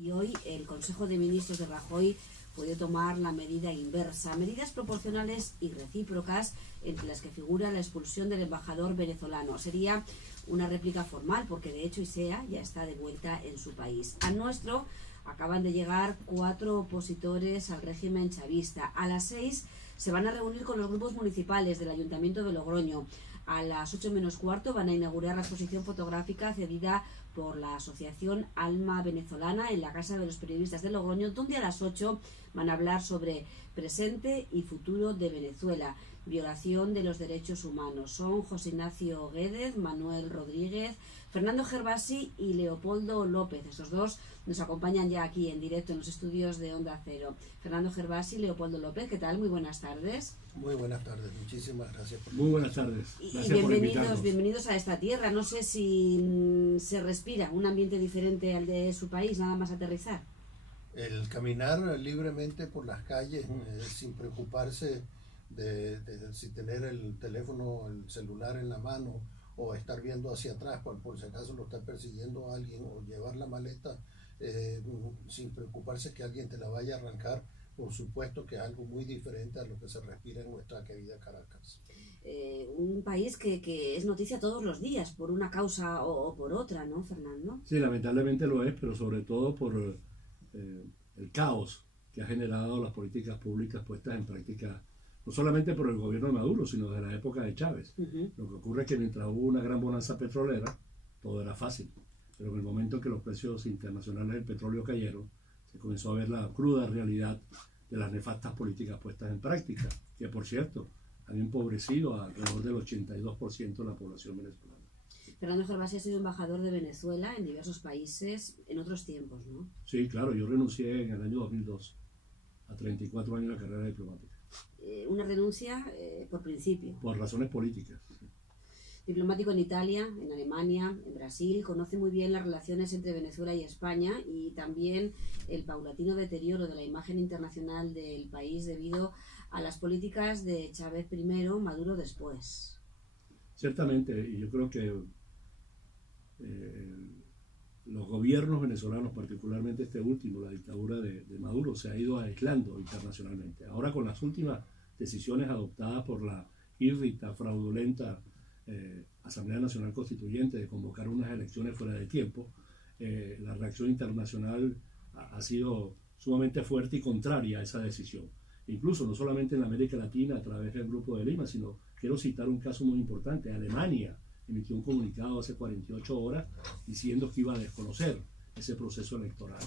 Y hoy el Consejo de Ministros de Rajoy puede tomar la medida inversa, medidas proporcionales y recíprocas, entre las que figura la expulsión del embajador venezolano. Sería una réplica formal, porque de hecho ISEA ya está de vuelta en su país. Al nuestro acaban de llegar 4 opositores al régimen chavista. A las 6 se van a reunir con los grupos municipales del Ayuntamiento de Logroño. A las 8 menos cuarto van a inaugurar la exposición fotográfica cedida por la Asociación Alma Venezolana en la Casa de los Periodistas de Logroño, donde a las 8 van a hablar sobre presente y futuro de Venezuela, violación de los derechos humanos. Son José Ignacio Guédez, Manuel Rodríguez, Fernando Gervasi y Leopoldo López. Estos dos nos acompañan ya aquí en directo en los estudios de Onda Cero. Fernando Gervasi y Leopoldo López, ¿qué tal? Muy buenas tardes. Muy buenas tardes, muchísimas gracias por Muy buenas tardes. Y bienvenidos a esta tierra. No sé si se respira un ambiente diferente al de su país, nada más aterrizar. El caminar libremente por las calles sin preocuparse de si tener el teléfono, el celular en la mano o estar viendo hacia atrás por si acaso lo está persiguiendo alguien, o llevar la maleta sin preocuparse que alguien te la vaya a arrancar. Por supuesto que es algo muy diferente a lo que se respira en nuestra querida Caracas. Un país que es noticia todos los días, por una causa o por otra, ¿no, Fernando? Sí, lamentablemente lo es, pero sobre todo por el caos que ha generado las políticas públicas puestas en práctica, no solamente por el gobierno de Maduro, sino de la época de Chávez. Lo que ocurre es que mientras hubo una gran bonanza petrolera, todo era fácil, pero en el momento que los precios internacionales del petróleo cayeron, se comenzó a ver la cruda realidad de las nefastas políticas puestas en práctica, que por cierto han empobrecido a alrededor del 82% de la población venezolana. Fernando Gervasi ha sido embajador de Venezuela en diversos países en otros tiempos, ¿no? Sí, claro, yo renuncié en el año 2002 a 34 años de carrera diplomática. Una renuncia por principio. Por razones políticas. Diplomático en Italia, en Alemania, en Brasil, conoce muy bien las relaciones entre Venezuela y España y también el paulatino deterioro de la imagen internacional del país debido a las políticas de Chávez primero, Maduro después. Ciertamente, y yo creo que los gobiernos venezolanos, particularmente este último, la dictadura de Maduro, se ha ido aislando internacionalmente. Ahora con las últimas decisiones adoptadas por la írrita, fraudulenta Asamblea Nacional Constituyente de convocar unas elecciones fuera de tiempo, la reacción internacional ha sido sumamente fuerte y contraria a esa decisión. Incluso no solamente en América Latina a través del Grupo de Lima, sino quiero citar un caso muy importante. Alemania emitió un comunicado hace 48 horas diciendo que iba a desconocer ese proceso electoral.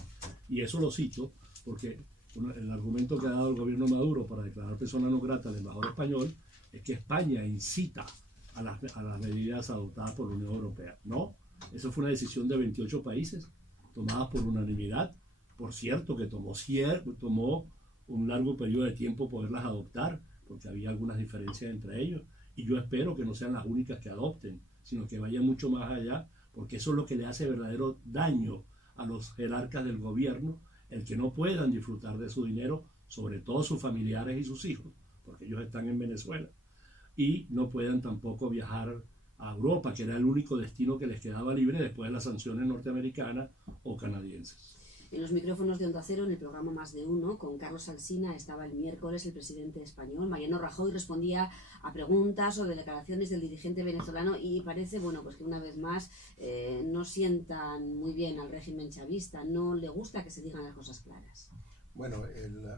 Y eso lo cito porque el argumento que ha dado el gobierno Maduro para declarar persona no grata al embajador español es que España incita a las medidas adoptadas por la Unión Europea. No, eso fue una decisión de 28 países, tomada por unanimidad. Por cierto, que tomó un largo periodo de tiempo poderlas adoptar, porque había algunas diferencias entre ellos. Y yo espero que no sean las únicas que adopten, sino que vayan mucho más allá, porque eso es lo que le hace verdadero daño a los jerarcas del gobierno, el que no puedan disfrutar de su dinero, sobre todo sus familiares y sus hijos, porque ellos están en Venezuela, y no puedan tampoco viajar a Europa, que era el único destino que les quedaba libre después de las sanciones norteamericanas o canadienses. En los micrófonos de Onda Cero, en el programa Más de Uno, con Carlos Alsina, estaba el miércoles el presidente español, Mariano Rajoy, respondía a preguntas o declaraciones del dirigente venezolano y parece, bueno, pues que una vez más no sientan muy bien al régimen chavista, no le gusta que se digan las cosas claras. Bueno,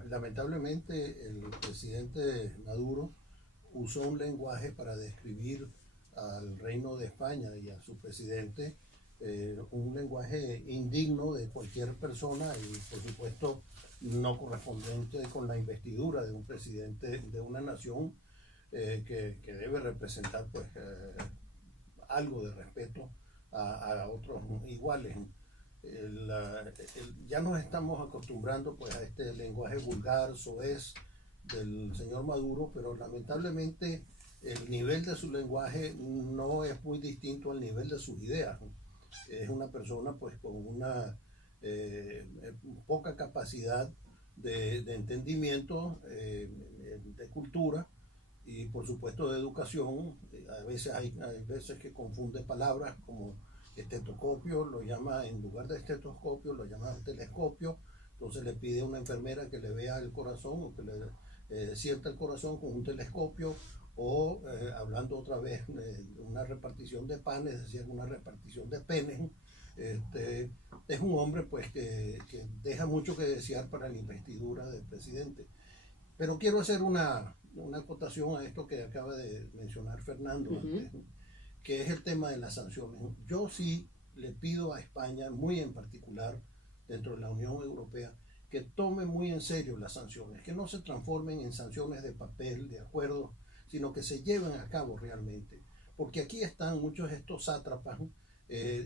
lamentablemente el presidente Maduro usó un lenguaje para describir al Reino de España y a su presidente, un lenguaje indigno de cualquier persona y por supuesto no correspondiente con la investidura de un presidente de una nación que debe representar pues algo de respeto a otros iguales. Ya nos estamos acostumbrando pues a este lenguaje vulgar, soez del señor Maduro, pero lamentablemente el nivel de su lenguaje no es muy distinto al nivel de sus ideas. Es una persona pues con una poca capacidad de entendimiento, de cultura y por supuesto de educación. A veces hay veces que confunde palabras como estetoscopio, lo llama, en lugar de estetoscopio, lo llama telescopio. Entonces le pide a una enfermera que le vea el corazón o que le sienta el corazón con un telescopio, o hablando otra vez de una repartición de panes, decía una repartición de penes. Es un hombre pues que deja mucho que desear para la investidura del presidente. Pero quiero hacer una acotación a esto que acaba de mencionar Fernando antes, que es el tema de las sanciones. Yo sí le pido a España, muy en particular, dentro de la Unión Europea, que tome muy en serio las sanciones, que no se transformen en sanciones de papel, de acuerdo, sino que se lleven a cabo realmente. Porque aquí están muchos de estos sátrapas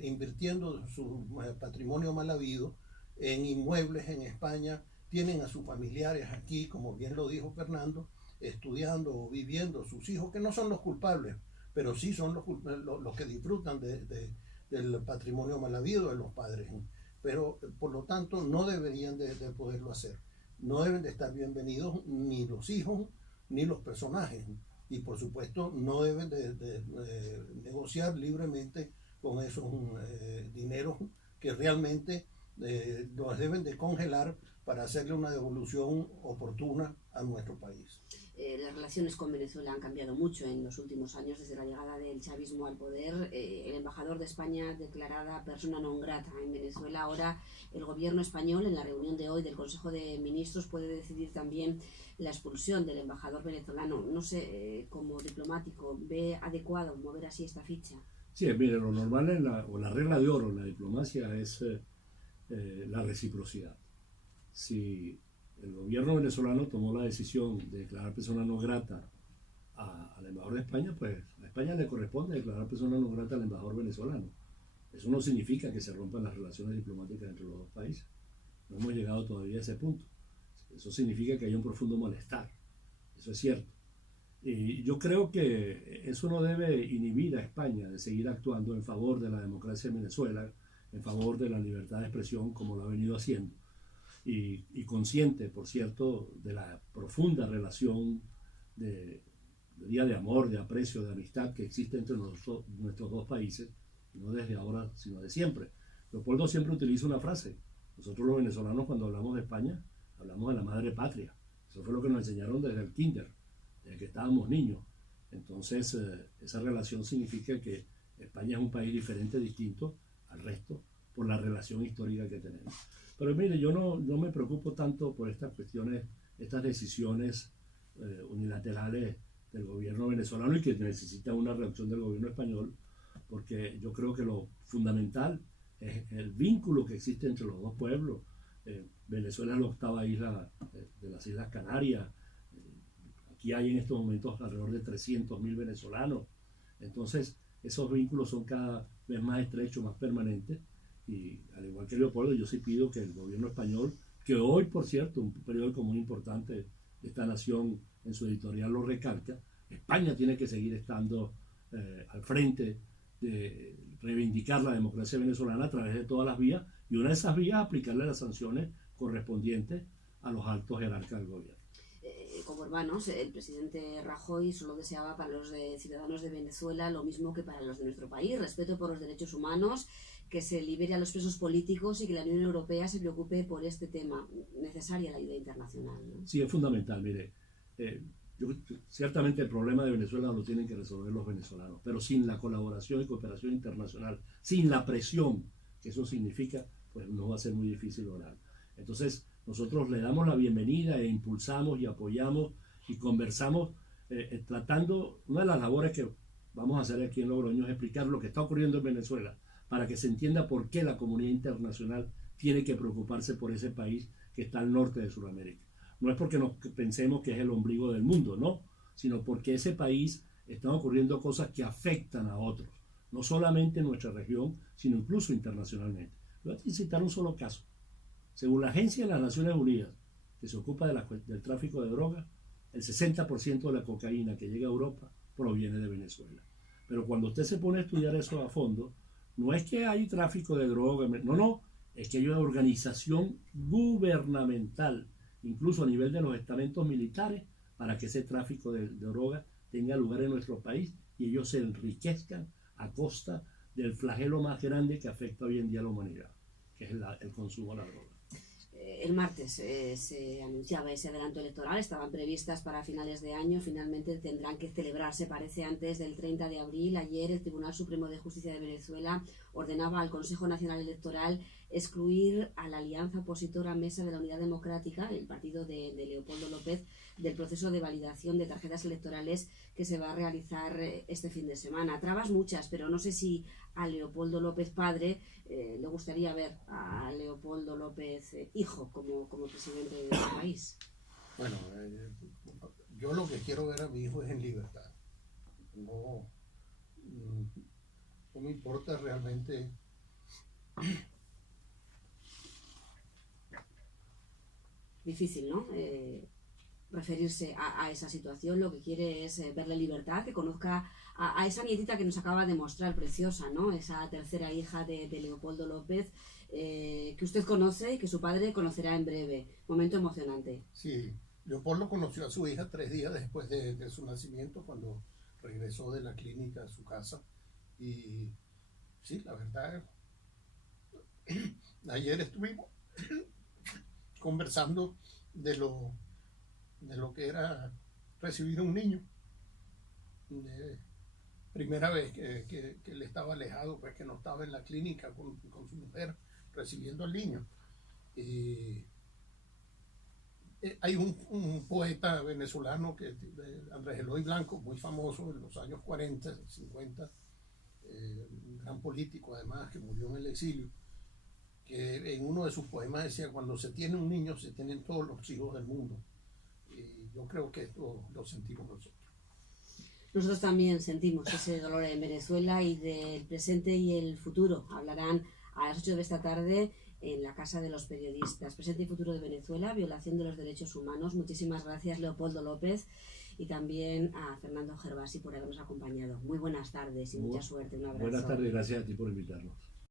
invirtiendo su patrimonio mal habido en inmuebles en España, tienen a sus familiares aquí, como bien lo dijo Fernando, estudiando o viviendo, sus hijos, que no son los culpables, pero sí son los que disfrutan del patrimonio mal habido de los padres. Pero por lo tanto no deberían de poderlo hacer. No deben de estar bienvenidos ni los hijos ni los personajes. Y por supuesto no deben de negociar libremente con esos dineros que realmente los deben de congelar para hacerle una devolución oportuna a nuestro país. Las relaciones con Venezuela han cambiado mucho en los últimos años desde la llegada del chavismo al poder. El embajador de España declarada persona non grata en Venezuela. Ahora el gobierno español, en la reunión de hoy del Consejo de Ministros, puede decidir también la expulsión del embajador venezolano. No sé, como diplomático, ¿ve adecuado mover así esta ficha? Sí, mire, lo normal o la regla de oro en la diplomacia es la reciprocidad. Si el gobierno venezolano tomó la decisión de declarar persona no grata al embajador de España, pues a España le corresponde declarar persona no grata al embajador venezolano. Eso no significa que se rompan las relaciones diplomáticas entre los dos países. No hemos llegado todavía a ese punto. Eso significa que hay un profundo malestar. Eso es cierto. Y yo creo que eso no debe inhibir a España de seguir actuando en favor de la democracia en Venezuela, en favor de la libertad de expresión, como lo ha venido haciendo. Y consciente, por cierto, de la profunda relación de amor, de aprecio, de amistad que existe entre nuestros dos países, no desde ahora, sino de siempre. Leopoldo siempre utiliza una frase. Nosotros los venezolanos, cuando hablamos de España, hablamos de la madre patria. Eso fue lo que nos enseñaron desde el kinder, desde que estábamos niños. Entonces, esa relación significa que España es un país diferente, distinto al resto, por la relación histórica que tenemos. Pero mire, yo no me preocupo tanto por estas cuestiones, estas decisiones unilaterales del gobierno venezolano y que necesita una reacción del gobierno español, porque yo creo que lo fundamental es el vínculo que existe entre los dos pueblos. Venezuela es la octava isla de las Islas Canarias. Aquí hay en estos momentos alrededor de 300.000 venezolanos. Entonces, esos vínculos son cada vez más estrechos, más permanentes. Y al igual que Leopoldo, yo sí pido que el gobierno español, que hoy, por cierto, un periódico muy importante de esta nación en su editorial lo recalca, España tiene que seguir estando al frente de reivindicar la democracia venezolana a través de todas las vías, y una de esas vías aplicarle las sanciones correspondientes a los altos jerarcas del gobierno. Como hermanos, el presidente Rajoy solo deseaba para los ciudadanos de Venezuela lo mismo que para los de nuestro país: respeto por los derechos humanos, que se libere a los presos políticos y que la Unión Europea se preocupe por este tema. Necesaria la ayuda internacional, ¿no? Sí, es fundamental. Mire, ciertamente el problema de Venezuela lo tienen que resolver los venezolanos, pero sin la colaboración y cooperación internacional, sin la presión que eso significa, pues nos va a ser muy difícil lograrlo. Entonces, nosotros le damos la bienvenida e impulsamos y apoyamos y conversamos, tratando, una de las labores que vamos a hacer aquí en Logroño es explicar lo que está ocurriendo en Venezuela, para que se entienda por qué la comunidad internacional tiene que preocuparse por ese país que está al norte de Sudamérica. No es porque pensemos que es el ombligo del mundo, no, sino porque ese país están ocurriendo cosas que afectan a otros, no solamente en nuestra región, sino incluso internacionalmente. Voy a citar un solo caso. Según la Agencia de las Naciones Unidas, que se ocupa del tráfico de drogas, el 60% de la cocaína que llega a Europa proviene de Venezuela. Pero cuando usted se pone a estudiar eso a fondo, no es que hay tráfico de drogas, no, es que hay una organización gubernamental, incluso a nivel de los estamentos militares, para que ese tráfico de drogas tenga lugar en nuestro país y ellos se enriquezcan a costa del flagelo más grande que afecta hoy en día a la humanidad, que es el consumo de la droga. El martes se anunciaba ese adelanto electoral, estaban previstas para finales de año, finalmente tendrán que celebrarse, parece, antes del 30 de abril. Ayer el Tribunal Supremo de Justicia de Venezuela ordenaba al Consejo Nacional Electoral excluir a la alianza opositora Mesa de la Unidad Democrática, el partido de Leopoldo López, del proceso de validación de tarjetas electorales que se va a realizar este fin de semana. Trabas muchas, pero no sé si a Leopoldo López padre le gustaría ver a Leopoldo López hijo como presidente del país. Bueno, yo lo que quiero ver a mi hijo es en libertad. No me importa realmente difícil, ¿no? Referirse a esa situación. Lo que quiere es ver la libertad, que conozca a esa nietita que nos acaba de mostrar, preciosa, ¿no? Esa tercera hija de Leopoldo López, que usted conoce y que su padre conocerá en breve. Momento emocionante. Sí, Leopoldo conoció a su hija 3 días después de su nacimiento, cuando regresó de la clínica a su casa. Y sí, la verdad, ayer estuvimos conversando de lo que era recibir a un niño. Primera vez que él estaba alejado, pues que no estaba en la clínica con su mujer recibiendo al niño. Hay un poeta venezolano, Andrés Eloy Blanco, muy famoso en los años 40, 50, un gran político además, que murió en el exilio, que en uno de sus poemas decía: cuando se tiene un niño se tienen todos los hijos del mundo. Y yo creo que esto lo sentimos nosotros. Nosotros también sentimos ese dolor en Venezuela, y del presente y el futuro hablarán a las 8 de esta tarde en la Casa de los Periodistas. Presente y futuro de Venezuela, violación de los derechos humanos. Muchísimas gracias, Leopoldo López, y también a Fernando Gervasi por habernos acompañado. Muy buenas tardes y mucha suerte. Un abrazo. Buenas tardes, gracias a ti por invitarnos.